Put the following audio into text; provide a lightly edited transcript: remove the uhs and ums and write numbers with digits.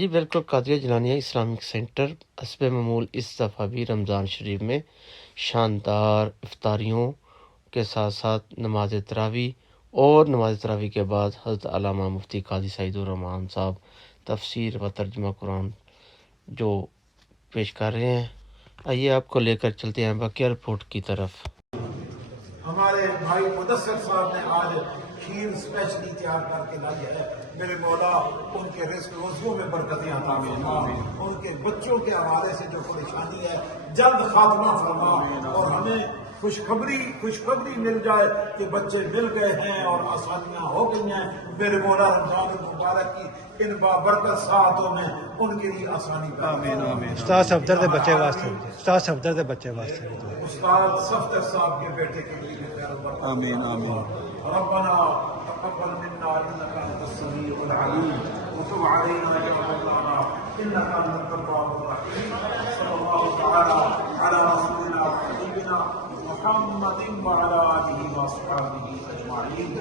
جی بالکل، قادریہ جیلانیہ Islamic centre حسب معمول اس دفعہ بھی رمضان شریف میں شاندار افطاریوں کے ساتھ ساتھ نماز تراویح اور نماز تراویح کے بعد حضرت علامہ مفتی قاضی سعید الرحمان صاحب تفسیر و ترجمہ قرآن جو پیش کر رہے ہیں۔ آئیے آپ کو لے کر چلتے ہیں بقیہ رپورٹ کی طرف۔ ہمارے بھائی مدثر صاحب نے آج کھیر اسپیشلی تیار کر کے لائی ہے۔ میرے مولا ان کے رزق روزیوں میں برکتیں عطا فرما، ان کے بچوں کے حوالے سے جو پریشانی ہے جلد خاتمہ فرما، اور ہمیں خوشخبری مل جائے کہ بچے مل گئے ہیں اور آسانیاں ہو گئی ہیں۔ میرے مولا رمضان المبارک کی ان بابرکت ساعتوں میں ان کے لیے آسانی پیدا فرما۔ استاد صفدر دے بچے واسطے، استاد صفدر دے بچے واسطے، استاد صفدر صاحب کے بیٹے کے لیے آمین آمین۔ ربنا تقبل منا انك انت السميع العليم وتب علينا يا مولانا انك انت التواب الرحيم صلى الله تعالى على رسولنا وحبيبنا محمد وعلى اله واصحابه اجمعين.